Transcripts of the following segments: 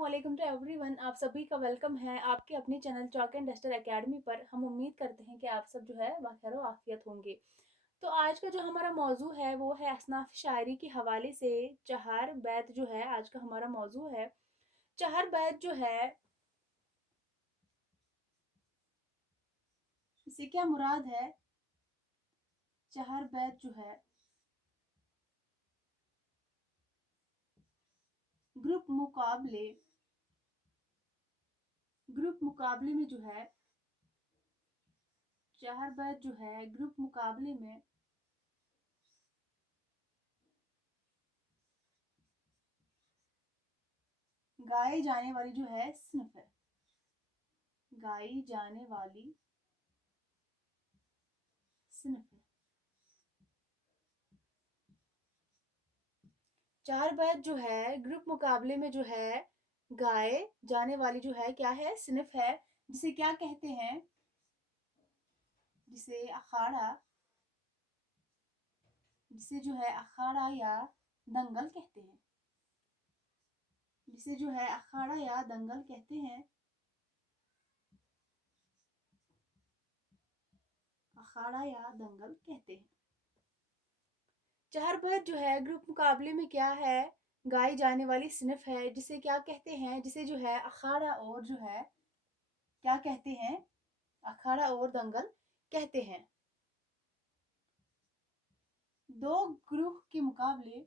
अस्सलामुअलैकुम to everyone. आप सभी का वेलकम है आपके अपने channel chalk and duster academy पर। हम उम्मीद करते हैं कि आप सब जो है बखैर व आफियत होंगे। तो आज का जो हमारा मौजू है वो है असनाफ शायरी के हवाले से चहार बैत जो है आज का हमारा मौजू है। चहार बैत जो है इससे क्या मुराद है? चहार बैत जो है ग्रुप मुकाबले में जो है चहार बैत जो है ग्रुप मुकाबले में गाए जाने वाली जो है सिनफ है। गाई जाने वाली सिनफ है। चार बैत जो है ग्रुप मुकाबले में जो है गाए जाने वाली जो है क्या है? सिनफ है। जिसे क्या कहते हैं? जिसे अखाड़ा जिसे जो है अखाड़ा या दंगल कहते हैं। जिसे जो है अखाड़ा या दंगल कहते हैं। अखाड़ा या दंगल कहते हैं। चार बैत जो है ग्रुप मुकाबले में क्या है? गाई जाने वाली सिनफ है। जिसे क्या कहते हैं? जिसे जो है अखाड़ा और जो है क्या कहते हैं? अखाड़ा और दंगल कहते हैं। दो ग्रुप के मुकाबले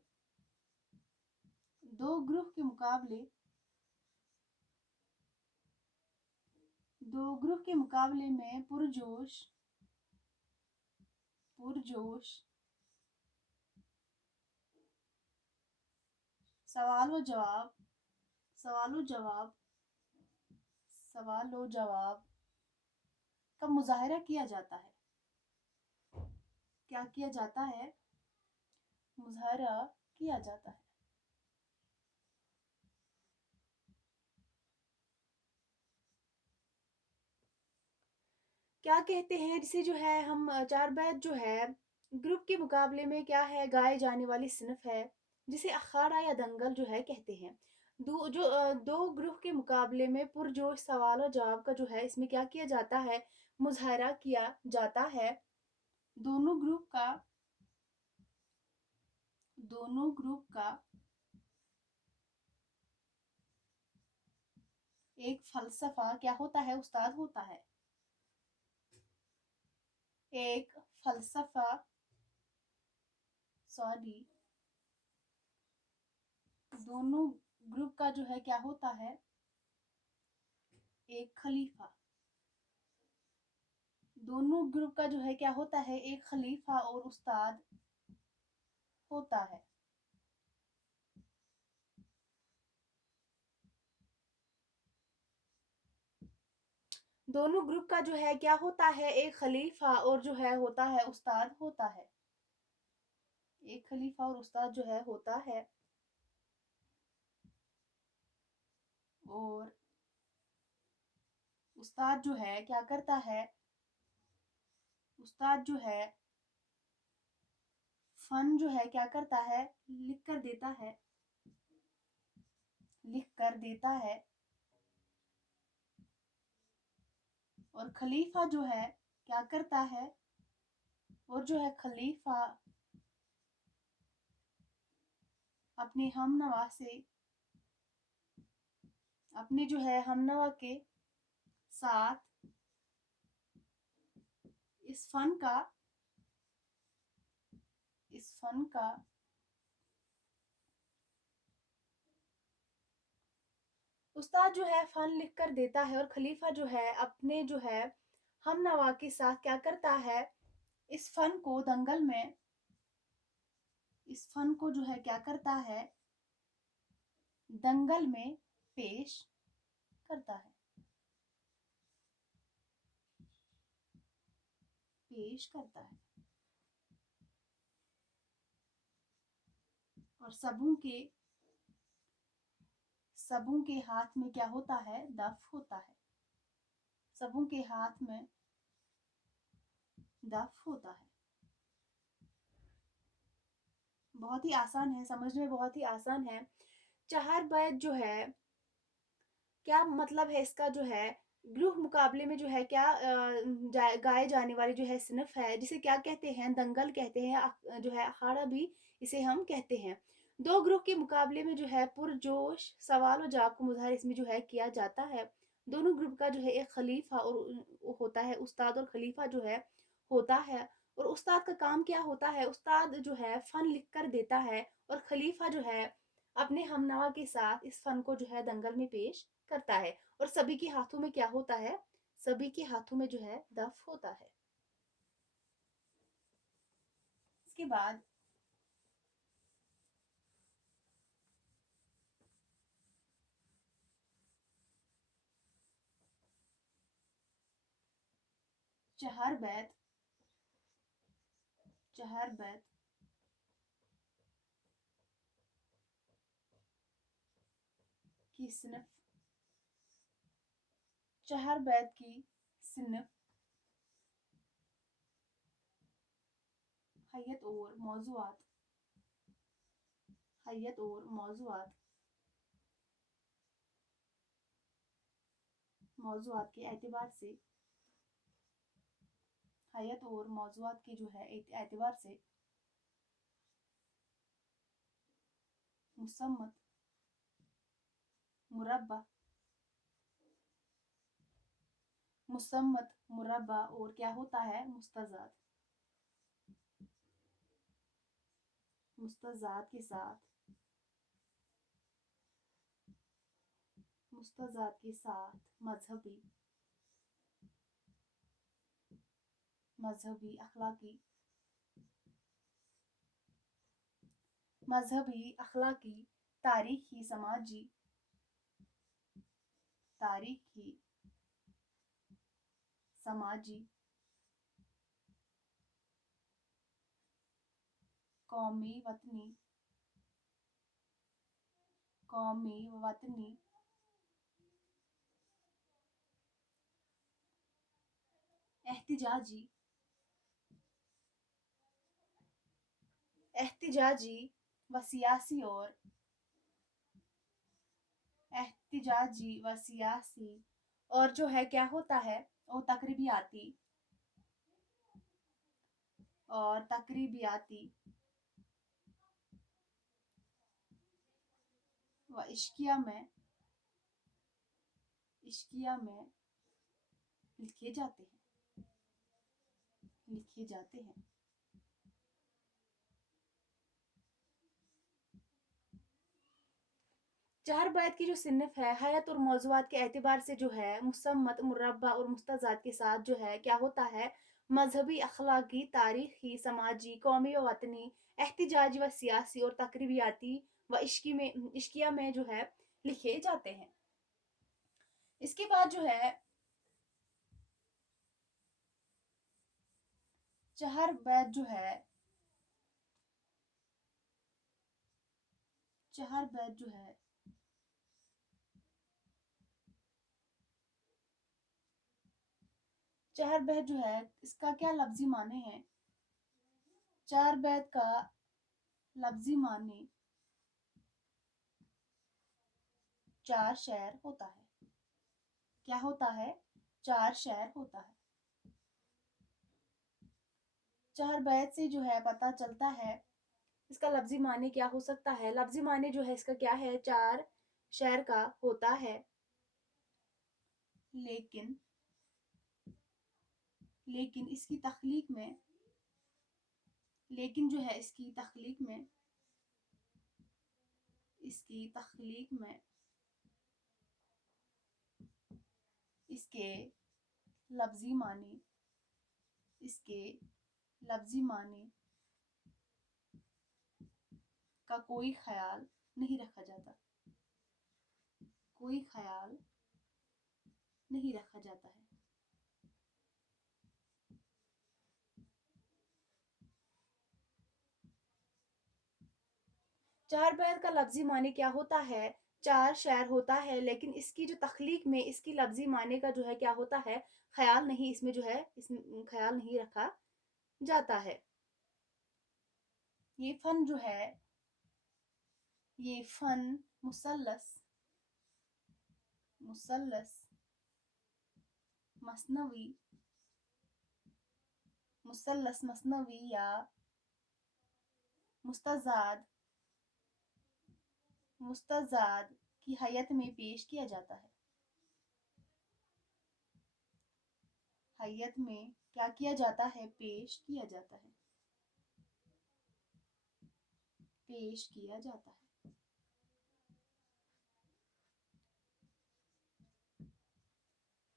दो ग्रुप के मुकाबले दो ग्रुप के मुकाबले में पुरजोश सवाल व जवाब सवाल व जवाब सवाल व जवाब का मुजाहरा किया जाता है। क्या किया जाता है? मुजाहरा किया जाता है। क्या कहते हैं? जिसे जो है हम चार बैत जो है ग्रुप के मुकाबले में क्या है? गाए जाने वाली सिनफ है। जिसे अखाड़ा या दंगल जो है कहते हैं। दो ग्रुप के मुकाबले में पुरजोश सवाल और जवाब का जो है इसमें क्या किया जाता है? मुजाहरा किया जाता है। दोनों ग्रुप का दोनों ग्रुप का एक फलसफा क्या होता है? उस्ताद होता है। एक फलसफा सॉरी दोनों ग्रुप का जो है क्या होता है? एक खलीफा। दोनों ग्रुप का जो है क्या होता है? एक खलीफा और उस्ताद होता है। दोनों ग्रुप का जो है क्या होता है? एक खलीफा और जो है होता है उस्ताद होता है। एक खलीफा और उस्ताद जो है होता है। और उस्ताद जो है क्या करता है? उस्ताद जो है फन जो है क्या करता है? लिख कर देता है। और खलीफा जो है क्या करता है? और जो है खलीफा अपने हमनवा से अपने जो है हमनवा के साथ इस फन का इस फन का उस्ताद जो है फन लिख कर देता है और खलीफा जो है अपने जो है हम नवा के साथ क्या करता है? इस फन को दंगल में इस फन को जो है क्या करता है? दंगल में पेश करता है। पेश करता है। और सबों के हाथ में क्या होता है? दफ होता है। सबों के हाथ में दफ होता है। बहुत ही आसान है, समझने में बहुत ही आसान है। चार बैत जो है क्या मतलब है इसका जो है, ग्रुप मुकाबले में जो है क्या गाए जाने वाली जो है सिनफ है, जिसे क्या कहते हैं, दंगल कहते हैं, जो है अखाड़ा भी इसे हम कहते हैं। दो ग्रुप के मुकाबले में जो है पुरजोश सवाल और जवाब का मुजाहरा इसमें जो है किया जाता है। दोनों ग्रुप का जो है एक खलीफा और होता है, उस्ताद और खलीफा जो है होता है। और उस्ताद का काम क्या होता है, उस्ताद जो है फन लिख कर देता है, और खलीफा जो है अपने हमनवा के साथ इस फन को जो है दंगल में पेश करता है। और सभी के हाथों में क्या होता है, सभी के हाथों में जो है दफ होता है। इसके बाद चहर बैत, चहर बैत की सिनफ, चहर बैत की सिनफ हैयत और मौजूआत, हैयत और मौजूआत, मौजूआत के एतबार से, हैयत और मौजूआत के जो है एतबार से मुसम्मत, मुरब्बा, मुसम्मत, मुरब्बा और क्या होता है, मुस्तज़ाद, मुस्तज़ाद के साथ, मुस्तज़ाद के साथ मजहबी, मजहबी अखलाकी, मजहबी अखलाकी, तारीखी समाजी, तारीखी समाजी, कौमी वतनी, कौमी वतनी, एहतिजाजी, एहतिजाजी व सियासी और, एहतिजाजी व सियासी और जो है क्या होता है, वो तकरीबियाती, और तकरीबियाती व इश्किया में, इश्किया में लिखे जाते हैं, लिखे जाते हैं। चार बैत की जो सिनफ है, हयात और मौजूआत के एतबार से जो है मुसम्मत, मुरब्बा और मुस्तज़ाद के साथ जो है क्या होता है, मजहबी, अखलाकी, तारीखी, समाजी, कौमी व वतनी, एहतिजाजी व सियासी और तकरीबियाती व इश्किया में जो है लिखे जाते हैं। इसके बाद जो है चहर बैत जो है, चहर बैत जो है चहर बैत जो है इसका क्या लफ्जी माने हैं, चहर बैत का लफ्जी माने चार शेर होता है। क्या होता है, चार शेर होता है। चार बैत से जो है पता चलता है इसका लफ्जी माने क्या हो सकता है। लफ्जी माने जो है इसका क्या है, चार शेर का होता है, लेकिन लेकिन इसकी तख्लीक में, लेकिन जो है इसकी तख्लीक में, इसकी तख्लीक में इसके लफ्जी माने, इसके लफ्जी माने का कोई ख्याल नहीं रखा जाता, कोई ख्याल नहीं रखा जाता है। चार बैत का लफ्जी माने क्या होता है, चार शेर होता है, लेकिन इसकी जो तख्लीक में इसकी लफ्जी माने का जो है क्या होता है, ख्याल नहीं, इसमें जो है इसमें ख्याल नहीं रखा जाता है। ये फन जो है, ये फन मुसल्लस, मुसल्लस, मसनवी, मुसल्लस मसनवी या मुस्तज़ाद मुस्तज़ाद की हैयत में पेश किया जाता है। हैयत में क्या किया जाता है? पेश किया जाता है। पेश किया जाता है।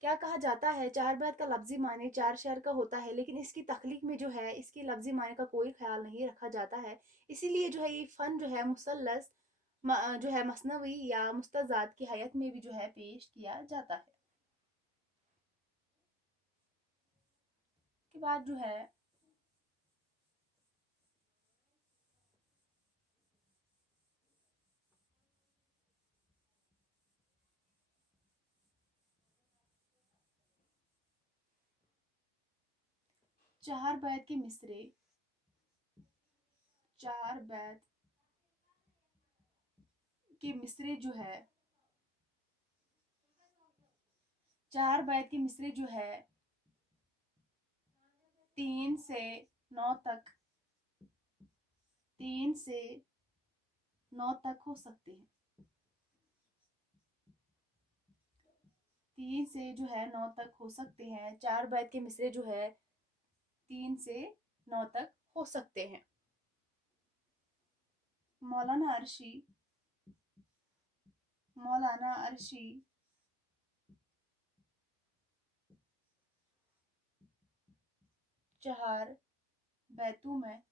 क्या कहा जाता है? चार बैत का लफ्जी माने चार शेर का होता है, लेकिन इसकी तख्लीक में जो है इसके लफ्जी माने का कोई ख्याल नहीं रखा जाता है। इसीलिए जो है ये फ़न जो है मुसल्लस जो है मसनवी या मुस्तज़ाद की हैयत में भी जो है पेश किया जाता है। के बाद जो है चार बैत के मिसरे, चार बैत के मिसरे जो है, चार बैत के मिसरे जो है 3 से 9 तक, 3 से 9 तक हो सकते हैं। 3 से जो है 9 तक हो सकते हैं। चार बैत के मिसरे जो है 3 से 9 तक हो सकते हैं। मौलाना अर्शी, मौलाना अर्शी चार बैतों में,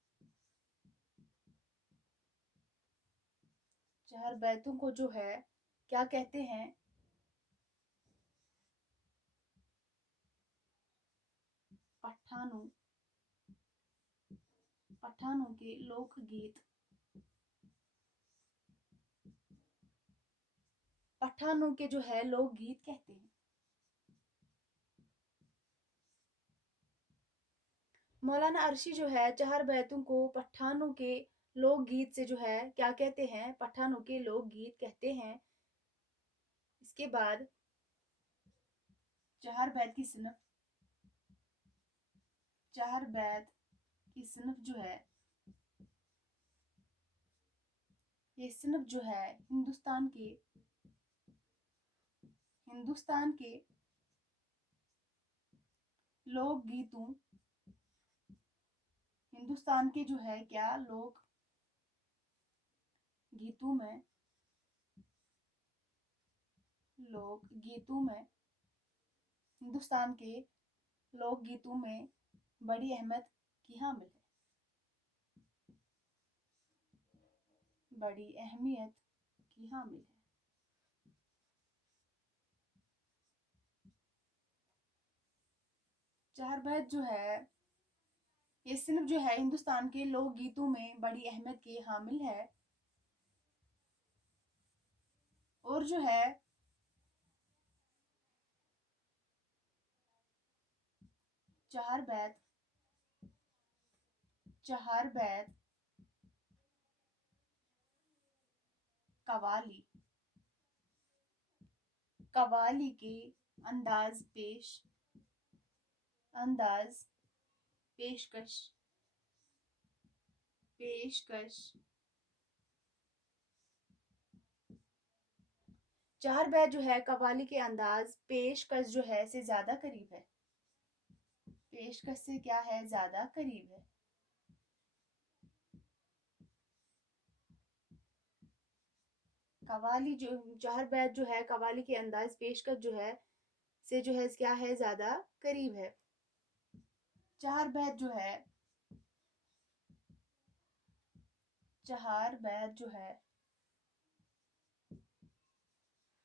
चार बैतों को जो है क्या कहते हैं? पठानों, पठानों के लोकगीत, पठानों के जो है लोकगीत कहते हैं। मौलाना अर्शी जो है चार बैतों को पठानों के लोकगीत से जो है क्या कहते हैं? पठानों के लोकगीत कहते हैं। इसके बाद चार बैत की सिनफ, चार बैत की सिनफ जो है, ये सिनफ जो है हिंदुस्तान के लोक गीतों, हिंदुस्तान के जो है क्या लोक गीतों में, लोक गीतों में, हिंदुस्तान के लोक गीतों में बड़ी अहमियत की हामिल है, बड़ी अहमियत की हामिल है। चार बैत जो है ये सिर्फ जो है हिंदुस्तान के लोक गीतों में बड़ी अहमियत की हामिल है। और जो है चार बैत, चार बैत कवाली, कवाली के अंदाज पेश, अंदाज पेशकश, पेशकश, चार बैत जो है कवाली के अंदाज पेशकश जो है से ज्यादा करीब है, पेशकश से क्या है? ज्यादा करीब है। कवाली जो चार बैत जो है कवाली के अंदाज पेशकश जो है से जो है क्या है? ज्यादा करीब है। चार बैत जो है, चार बैत जो है,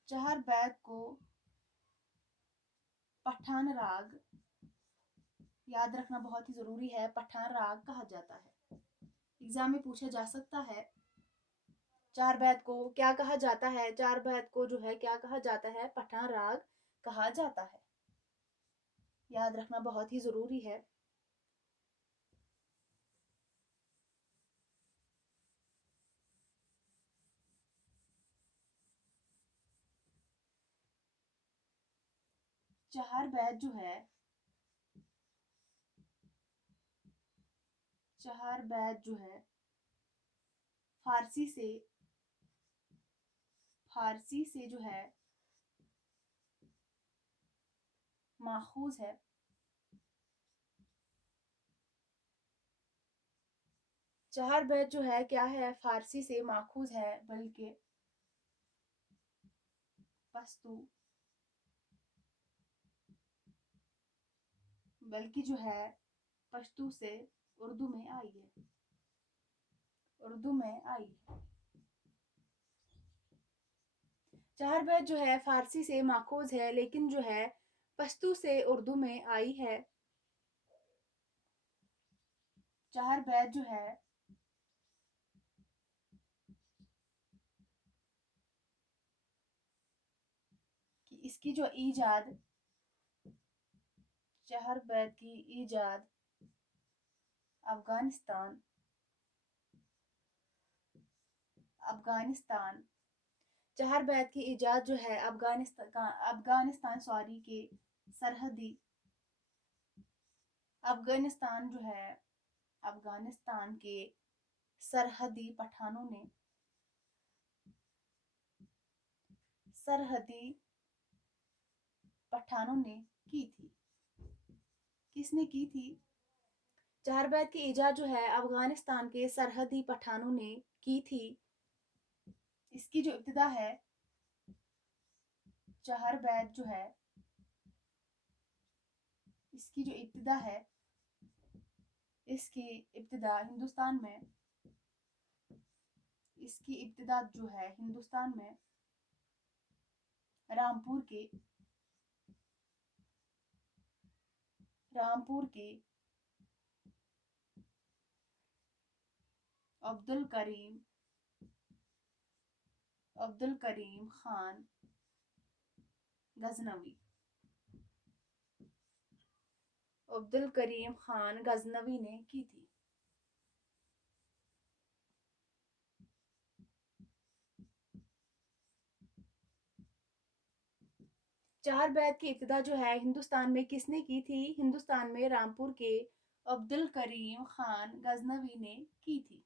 चार बैत को पठान राग, याद रखना बहुत ही जरूरी है, पठान राग कहा जाता है। एग्जाम में पूछा जा सकता है चार बैत को क्या कहा जाता है? चार बैत को जो है क्या कहा जाता है? पठान राग कहा जाता है। याद रखना बहुत ही जरूरी है। چہار بیت جو ہے چہار بیت جو ہے فارسی سے جو ہے ماخوذ ہے. چہار بیت جو ہے کیا ہے، فارسی سے ماخوذ ہے، بلکہ جو ہے پشتو سے اردو میں آئی ہے. چہار بیت جو ہے فارسی سے ماخوذ ہے لیکن جو ہے پشتو سے اردو میں آئی ہے. چہار بیت جو ہے اس کی جو ایجاد چہار بیت کی ایجاد افغانستان چہار بیت کی ایجاد جو ہے افغانستان کے سرحدی افغانستان کے سرحدی پٹھانوں نے کی تھی. کس نے کی تھی؟ چہار بیت کی ایجاد جو ہے افغانستان کے سرحدی پٹھانوں نے کی تھی. اس کی جو ابتدا ہے چہار بیت جو ہے اس کی ابتدا ہندوستان میں رامپور کے عبدالکریم خان غزنوی نے کی تھی. چہار بیت کی ابتدا جو ہے ہندوستان میں کس نے کی تھی؟ ہندوستان میں رامپور کے عبدالکریم خان غزنوی نے کی تھی.